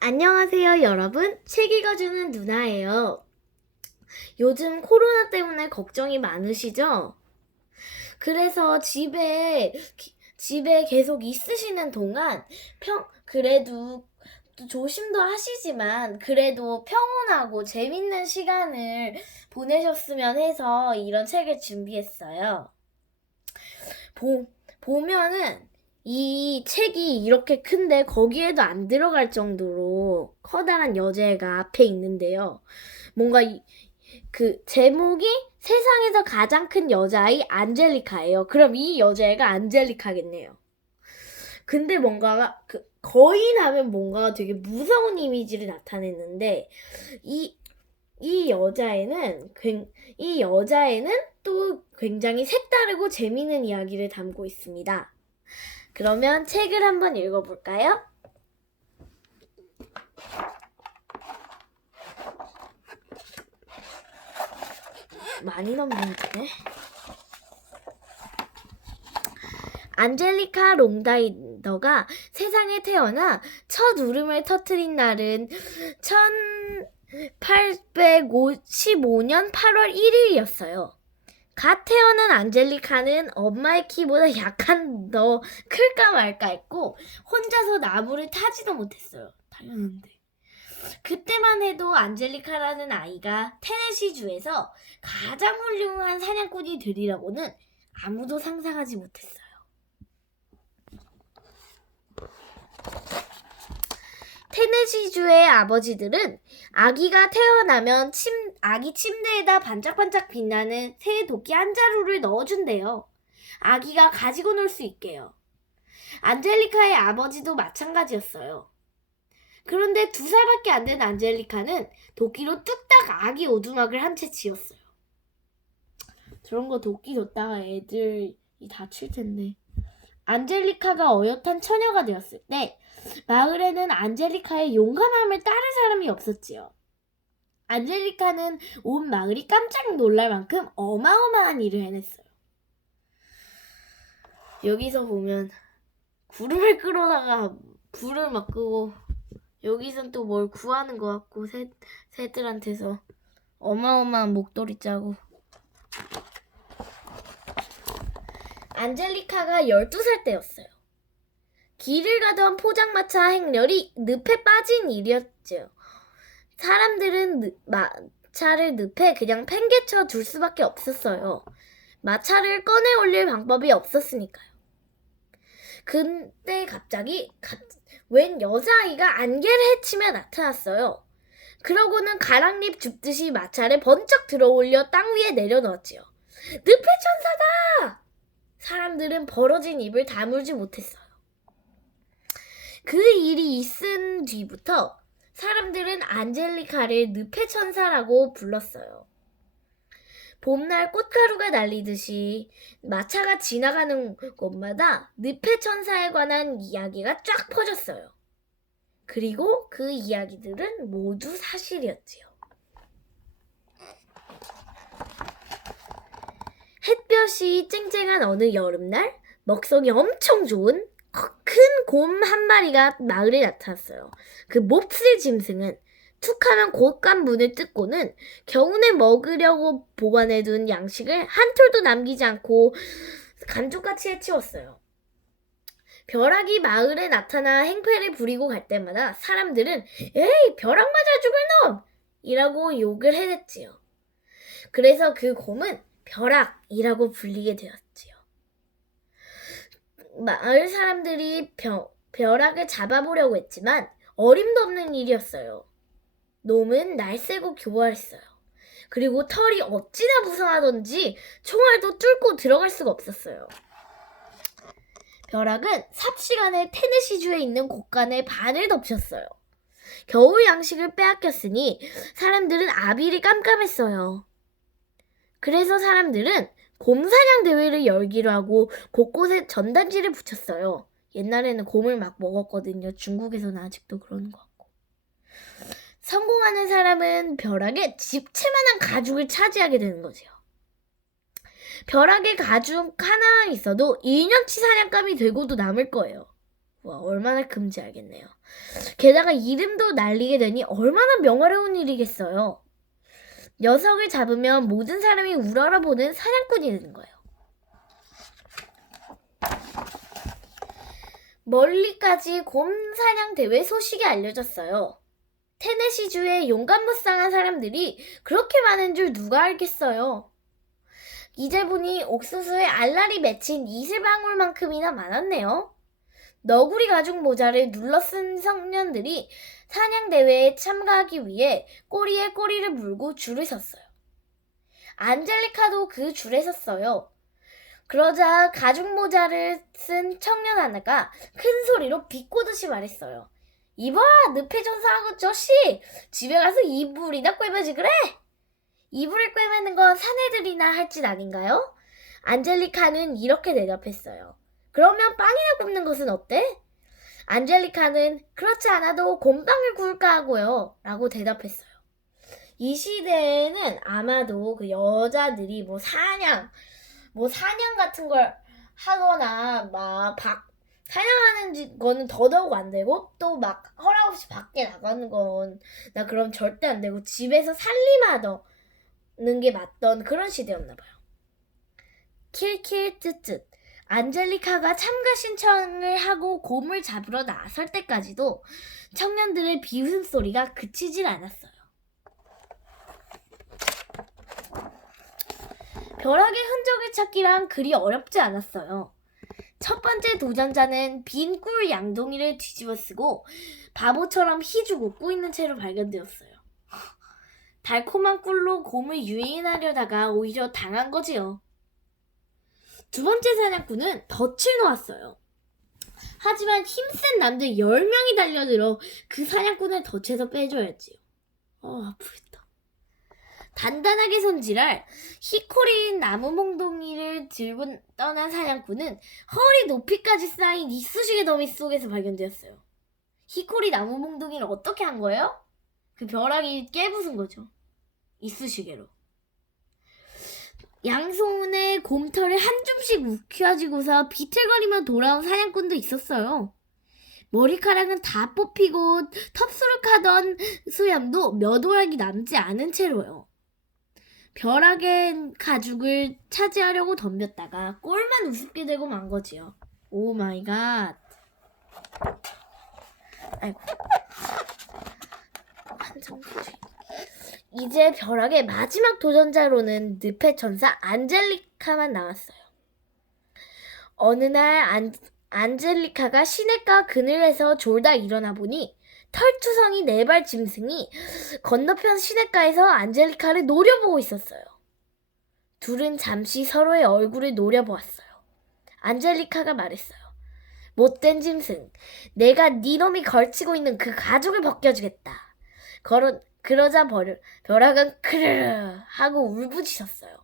안녕하세요, 여러분. 책 읽어주는 누나예요. 요즘 코로나 때문에 걱정이 많으시죠? 그래서 집에 계속 있으시는 동안 그래도 조심도 하시지만 그래도 평온하고 재밌는 시간을 보내셨으면 해서 이런 책을 준비했어요. 보면은 이 책이 이렇게 큰데 거기에도 안 들어갈 정도로 커다란 여제가 앞에 있는데요. 뭔가 그 제목이 세상에서 가장 큰 여자아이 안젤리카예요. 그럼 이 여자애가 안젤리카겠네요. 근데 뭔가가 거의 나면 뭔가가 되게 무서운 이미지를 나타냈는데 이 이 여자애는 또 굉장히 색다르고 재미있는 이야기를 담고 있습니다. 그러면 책을 한번 읽어볼까요? 많이 넘는데. 안젤리카 롱다이더가 세상에 태어나 첫 울음을 터뜨린 날은 1855년 8월 1일이었어요. 갓 태어난 안젤리카는 엄마의 키보다 약간 더 클까 말까 했고 혼자서 나무를 타지도 못했어요. 당연한데. 그때만 해도 안젤리카라는 아이가 테네시주에서 가장 훌륭한 사냥꾼이 되리라고는 아무도 상상하지 못했어요. 테네시주의 아버지들은 아기가 태어나면 아기 침대에다 반짝반짝 빛나는 새 도끼 한 자루를 넣어준대요. 아기가 가지고 놀 수 있게요. 안젤리카의 아버지도 마찬가지였어요. 그런데 2살밖에 안 된 안젤리카는 도끼로 뚝딱 아기 오두막을 한 채 지었어요. 저런 거 도끼 줬다가 애들이 다칠 텐데. 안젤리카가 어엿한 처녀가 되었을 때 마을에는 안젤리카의 용감함을 따를 사람이 없었지요. 안젤리카는 온 마을이 깜짝 놀랄 만큼 어마어마한 일을 해냈어요. 여기서 보면 구름을 끌어다가 불을 막 끄고 여기선 또 뭘 구하는 것 같고 새들한테서 어마어마한 목도리 짜고. 안젤리카가 12살 때였어요. 길을 가던 포장마차 행렬이 늪에 빠진 일이었죠. 사람들은 마차를 늪에 그냥 팽개쳐 둘 수밖에 없었어요. 마차를 꺼내 올릴 방법이 없었으니까요. 근데 갑자기 웬 여자아이가 안개를 헤치며 나타났어요. 그러고는 가랑잎 줍듯이 마차를 번쩍 들어올려 땅 위에 내려놓았지요. 늪의 천사다! 사람들은 벌어진 입을 다물지 못했어요. 그 일이 있은 뒤부터 사람들은 안젤리카를 늪의 천사라고 불렀어요. 봄날 꽃가루가 날리듯이 마차가 지나가는 곳마다 늪의 천사에 관한 이야기가 쫙 퍼졌어요. 그리고 그 이야기들은 모두 사실이었지요. 햇볕이 쨍쨍한 어느 여름날 먹성이 엄청 좋은 큰 곰 한 마리가 마을에 나타났어요. 그 몹쓸 짐승은 툭하면 곳간 문을 뜯고는 겨우내 먹으려고 보관해둔 양식을 한 톨도 남기지 않고 감쪽같이 해치웠어요. 벼락이 마을에 나타나 행패를 부리고 갈 때마다 사람들은 에이 벼락 맞아 죽을 놈! 이라고 욕을 해댔지요. 그래서 그 곰은 벼락이라고 불리게 되었지요. 마을 사람들이 벼락을 잡아보려고 했지만 어림도 없는 일이었어요. 놈은 날쌔고 교활했어요. 그리고 털이 어찌나 무성하던지 총알도 뚫고 들어갈 수가 없었어요. 벼락은 삽시간에 테네시주에 있는 곳간의 반을 덮쳤어요. 겨울 양식을 빼앗겼으니 사람들은 아비리 깜깜했어요. 그래서 사람들은 곰사냥 대회를 열기로 하고 곳곳에 전단지를 붙였어요. 옛날에는 곰을 막 먹었거든요. 중국에서는 아직도 그러는 것 같고. 성공하는 사람은 벼락에 집채만한 가죽을 차지하게 되는 거죠. 벼락에 가죽 하나만 있어도 1년치 사냥감이 되고도 남을 거예요. 와, 얼마나 금지 알겠네요. 게다가 이름도 날리게 되니 얼마나 명화로운 일이겠어요. 녀석을 잡으면 모든 사람이 우러러보는 사냥꾼이 되는 거예요. 멀리까지 곰 사냥 대회 소식이 알려졌어요. 테네시주에 용감무쌍한 사람들이 그렇게 많은 줄 누가 알겠어요. 이제 보니 옥수수에 알알이 맺힌 이슬방울만큼이나 많았네요. 너구리 가죽 모자를 눌러 쓴 청년들이 사냥대회에 참가하기 위해 꼬리에 꼬리를 물고 줄을 섰어요. 안젤리카도 그 줄에 섰어요. 그러자 가죽 모자를 쓴 청년 하나가 큰 소리로 비꼬듯이 말했어요. 이봐, 늪에 전사하고 저씨, 집에 가서 이불이나 꿰매지 그래? 이불을 꿰매는 건 사내들이나 할 짓 아닌가요? 안젤리카는 이렇게 대답했어요. 그러면 빵이나 굽는 것은 어때? 안젤리카는 그렇지 않아도 곰빵을 구울까 하고요 라고 대답했어요. 이 시대에는 아마도 그 여자들이 사냥 같은 걸 하거나 사냥하는 거는 더더욱 안 되고 또 허락 없이 밖에 나가는 건 나 그럼 절대 안 되고 집에서 살림하는 게 맞던 그런 시대였나 봐요. 킬킬 뜨뜻 안젤리카가 참가 신청을 하고 곰을 잡으러 나설 때까지도 청년들의 비웃음소리가 그치질 않았어요. 벼락의 흔적을 찾기란 그리 어렵지 않았어요. 첫 번째 도전자는 빈 꿀 양동이를 뒤집어 쓰고 바보처럼 희죽 웃고 있는 채로 발견되었어요. 달콤한 꿀로 곰을 유인하려다가 오히려 당한 거지요. 두 번째 사냥꾼은 덫을 놓았어요. 하지만 힘센 남들 10명이 달려들어 그 사냥꾼을 덫에서 빼줘야지요. 아프겠다. 단단하게 손질할 히코리 나무 몽둥이를 들고 떠난 사냥꾼은 허리 높이까지 쌓인 이쑤시개 더미 속에서 발견되었어요. 히코리 나무 몽둥이를 어떻게 한 거예요? 그 벼락이 깨부순 거죠. 이쑤시개로. 양손에 곰털을 한 줌씩 움켜쥐고서 비틀거리며 돌아온 사냥꾼도 있었어요. 머리카락은 다 뽑히고 텁수룩하던 수염도 몇 오락이 남지 않은 채로요. 벼락의 가죽을 차지하려고 덤볐다가 꼴만 우습게 되고 만 거지요. 오 마이 갓. 아이고. 한참 이제 벼락의 마지막 도전자로는 늪의 천사 안젤리카만 남았어요. 어느 날 안젤리카가 시냇가 그늘에서 졸다 일어나 보니 털투성이 4발 짐승이 건너편 시냇가에서 안젤리카를 노려보고 있었어요. 둘은 잠시 서로의 얼굴을 노려보았어요. 안젤리카가 말했어요. 못된 짐승, 내가 네 놈이 걸치고 있는 그 가죽을 벗겨주겠다. 그러자 벼락은 크르르 하고 울부짖었어요.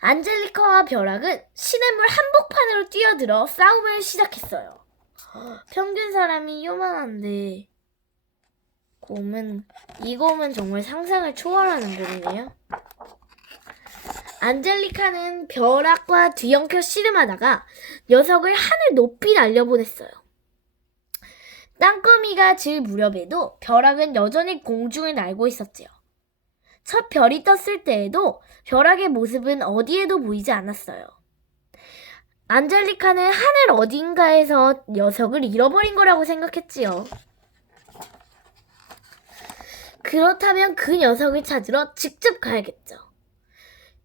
안젤리카와 벼락은 시냇물 한복판으로 뛰어들어 싸움을 시작했어요. 평균 사람이 요만한데 이 곰은 정말 상상을 초월하는 곰이네요. 안젤리카는 벼락과 뒤엉켜 씨름하다가 녀석을 하늘 높이 날려보냈어요. 땅거미가 질 무렵에도 벼락은 여전히 공중을 날고 있었지요. 첫 별이 떴을 때에도 벼락의 모습은 어디에도 보이지 않았어요. 안젤리카는 하늘 어딘가에서 녀석을 잃어버린 거라고 생각했지요. 그렇다면 그 녀석을 찾으러 직접 가야겠죠.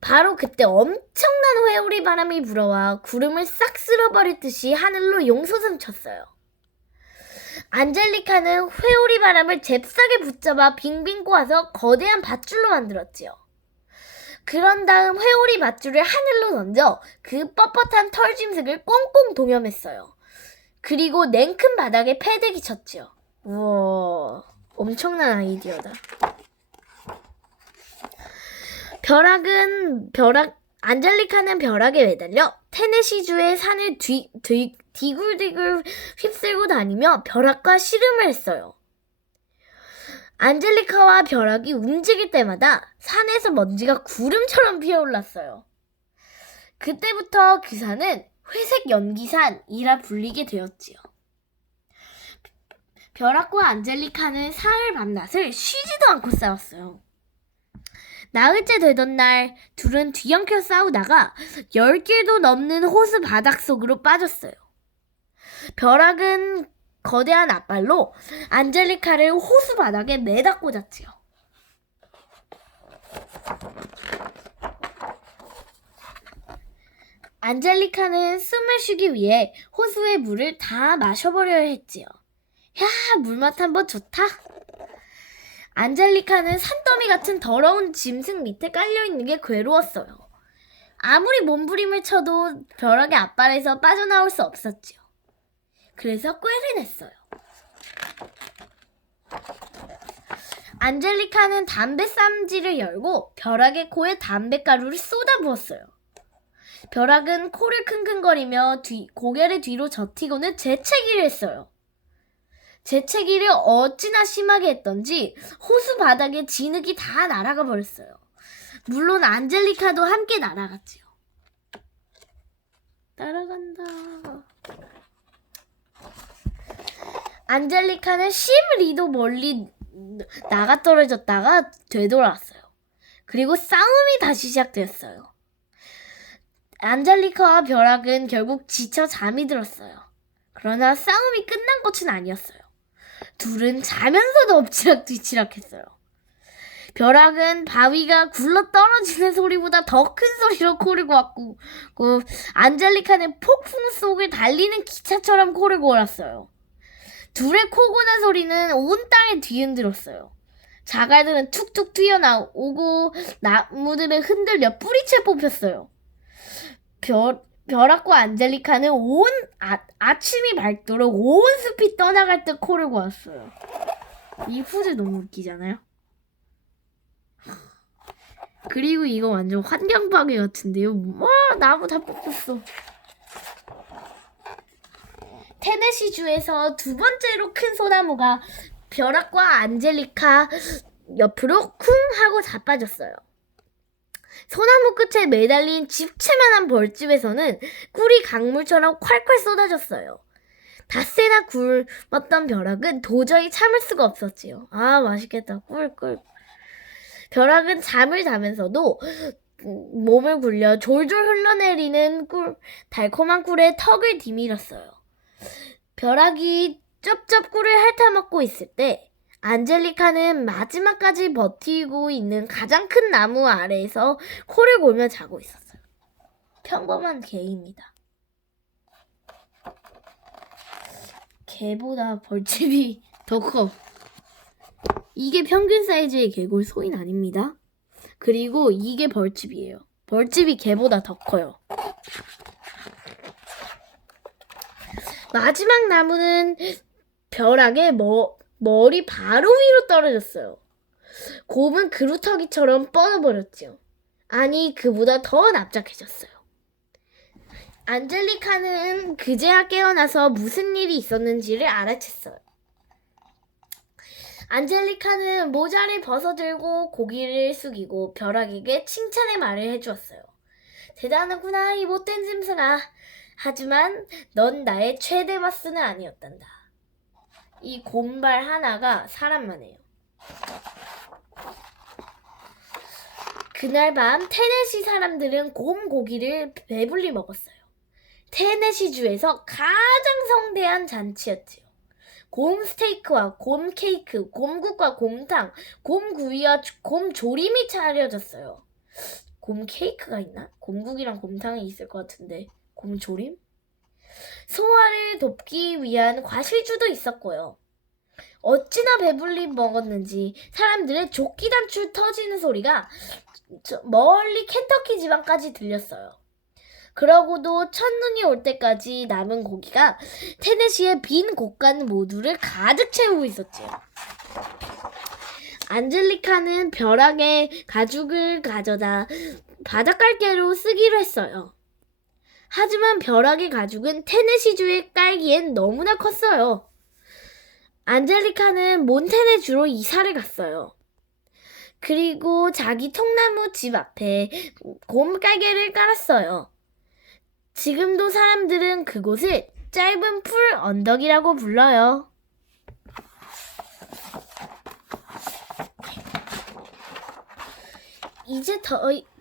바로 그때 엄청난 회오리 바람이 불어와 구름을 싹 쓸어버릴 듯이 하늘로 용솟음쳤어요. 안젤리카는 회오리 바람을 잽싸게 붙잡아 빙빙 꼬아서 거대한 밧줄로 만들었지요. 그런 다음 회오리 밧줄을 하늘로 던져 그 뻣뻣한 털짐승을 꽁꽁 동여맸어요. 그리고 냉큼 바닥에 패대기 쳤지요. 우와, 엄청난 아이디어다. 안젤리카는 벼락에 매달려 테네시주의 산을 디굴디굴 휩쓸고 다니며 벼락과 씨름을 했어요. 안젤리카와 벼락이 움직일 때마다 산에서 먼지가 구름처럼 피어올랐어요. 그때부터 그 산은 회색 연기산이라 불리게 되었지요. 벼락과 안젤리카는 사흘 밤낮을 쉬지도 않고 싸웠어요. 나흘째 되던 날 둘은 뒤엉켜 싸우다가 10길도 넘는 호수 바닥 속으로 빠졌어요. 벼락은 거대한 앞발로 안젤리카를 호수 바닥에 매다 꽂았지요. 안젤리카는 숨을 쉬기 위해 호수의 물을 다 마셔버려야 했지요. 야, 물맛 한번 좋다. 안젤리카는 산더미 같은 더러운 짐승 밑에 깔려있는 게 괴로웠어요. 아무리 몸부림을 쳐도 벼락의 앞발에서 빠져나올 수 없었지요. 그래서 꾀를 냈어요. 안젤리카는 담배 쌈지를 열고 벼락의 코에 담배가루를 쏟아부었어요. 벼락은 코를 킁킁거리며 고개를 뒤로 젖히고는 재채기를 했어요. 재채기를 어찌나 심하게 했던지 호수 바닥에 진흙이 다 날아가 버렸어요. 물론 안젤리카도 함께 날아갔지요. 날아간다. 안젤리카는 10리도 멀리 나가 떨어졌다가 되돌아왔어요. 그리고 싸움이 다시 시작되었어요. 안젤리카와 벼락은 결국 지쳐 잠이 들었어요. 그러나 싸움이 끝난 것은 아니었어요. 둘은 자면서도 엎치락뒤치락 했어요. 벼락은 바위가 굴러 떨어지는 소리보다 더 큰 소리로 코를 고았고, 안젤리카는 폭풍 속을 달리는 기차처럼 코를 골았어요. 둘의 코 고는 소리는 온 땅에 뒤흔들었어요. 자갈들은 툭툭 튀어나오고 나무들은 흔들려 뿌리채 뽑혔어요. 벼락과 안젤리카는 아침이 밝도록 온 숲이 떠나갈 듯 코를 고았어요. 이 후드 너무 웃기잖아요. 그리고 이거 완전 환경 파괴 같은데요. 와, 나무 다 뽑혔어. 테네시주에서 두 번째로 큰 소나무가 벼락과 안젤리카 옆으로 쿵 하고 자빠졌어요. 소나무 끝에 매달린 집채만한 벌집에서는 꿀이 강물처럼 콸콸 쏟아졌어요. 닷새나 굶었던 벼락은 도저히 참을 수가 없었지요. 아, 맛있겠다. 꿀꿀. 벼락은 잠을 자면서도 몸을 굴려 졸졸 흘러내리는 달콤한 꿀에 턱을 디밀었어요. 벼락이 쩝쩝 꿀을 핥아먹고 있을 때 안젤리카는 마지막까지 버티고 있는 가장 큰 나무 아래에서 코를 골며 자고 있었어요. 평범한 개입니다. 개보다 벌집이 더 커. 이게 평균 사이즈의 개골 소인 아닙니다. 그리고 이게 벌집이에요. 벌집이 개보다 더 커요. 마지막 나무는 벼락에 머리 바로 위로 떨어졌어요. 곰은 그루터기처럼 뻗어버렸지요. 아니, 그보다 더 납작해졌어요. 안젤리카는 그제야 깨어나서 무슨 일이 있었는지를 알아챘어요. 안젤리카는 모자를 벗어들고 고개를 숙이고 벼락에게 칭찬의 말을 해주었어요. 대단하구나, 이 못된 짐승아. 하지만 넌 나의 최대 마스는 아니었단다. 이 곰발 하나가 사람만 해요. 그날 밤 테네시 사람들은 곰 고기를 배불리 먹었어요. 테네시주에서 가장 성대한 잔치였지요. 곰 스테이크와 곰 케이크, 곰국과 곰탕, 곰구이와 곰조림이 차려졌어요. 곰 케이크가 있나? 곰국이랑 곰탕이 있을 것 같은데 곰조림? 소화를 돕기 위한 과실주도 있었고요. 어찌나 배불리 먹었는지 사람들의 조끼단출 터지는 소리가 멀리 켄터키 지방까지 들렸어요. 그러고도 첫눈이 올 때까지 남은 고기가 테네시의 빈 곳간 모두를 가득 채우고 있었지요. 안젤리카는 벼락에 가죽을 가져다 바닷갈개로 쓰기로 했어요. 하지만 벼락의 가죽은 테네시주에 깔기엔 너무나 컸어요. 안젤리카는 몬테네주로 이사를 갔어요. 그리고 자기 통나무 집 앞에 곰깔개를 깔았어요. 지금도 사람들은 그곳을 짧은 풀 언덕이라고 불러요. 이제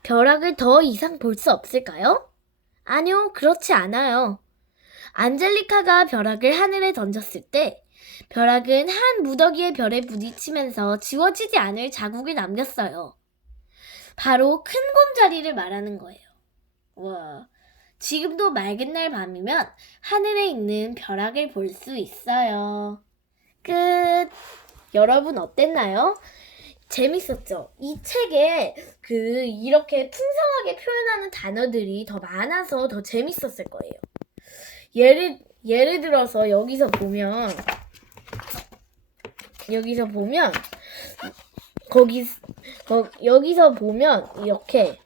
벼락을 더 이상 볼 수 없을까요? 아니요, 그렇지 않아요. 안젤리카가 벼락을 하늘에 던졌을 때 벼락은 한 무더기의 별에 부딪히면서 지워지지 않을 자국을 남겼어요. 바로 큰 곰자리를 말하는 거예요. 와, 지금도 맑은 날 밤이면 하늘에 있는 벼락을 볼 수 있어요. 끝. 여러분 어땠나요? 재밌었죠? 이 책에 이렇게 풍성하게 표현하는 단어들이 더 많아서 더 재밌었을 거예요. 예를 들어서 여기서 보면 여기서 보면 이렇게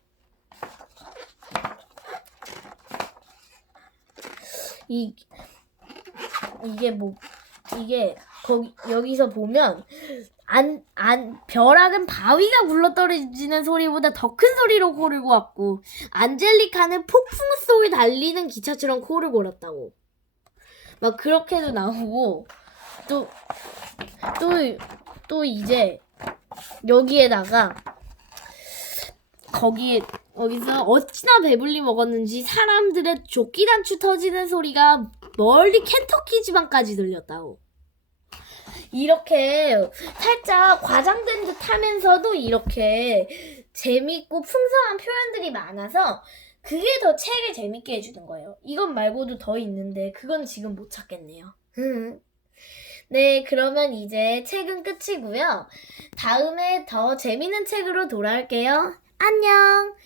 여기서 보면 벼락은 바위가 굴러떨어지는 소리보다 더 큰 소리로 코를 고았고 안젤리카는 폭풍 속을 달리는 기차처럼 코를 골았다고. 막 그렇게도 나오고 또 이제 여기에다가 거기서 어찌나 배불리 먹었는지 사람들의 조끼 단추 터지는 소리가 멀리 켄터키 지방까지 들렸다고. 이렇게 살짝 과장된 듯 하면서도 이렇게 재밌고 풍성한 표현들이 많아서 그게 더 책을 재밌게 해주는 거예요. 이건 말고도 더 있는데 그건 지금 못 찾겠네요. 네, 그러면 이제 책은 끝이고요. 다음에 더 재밌는 책으로 돌아올게요. 안녕.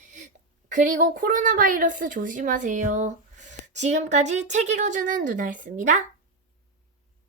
그리고 코로나 바이러스 조심하세요. 지금까지 책 읽어주는 누나였습니다.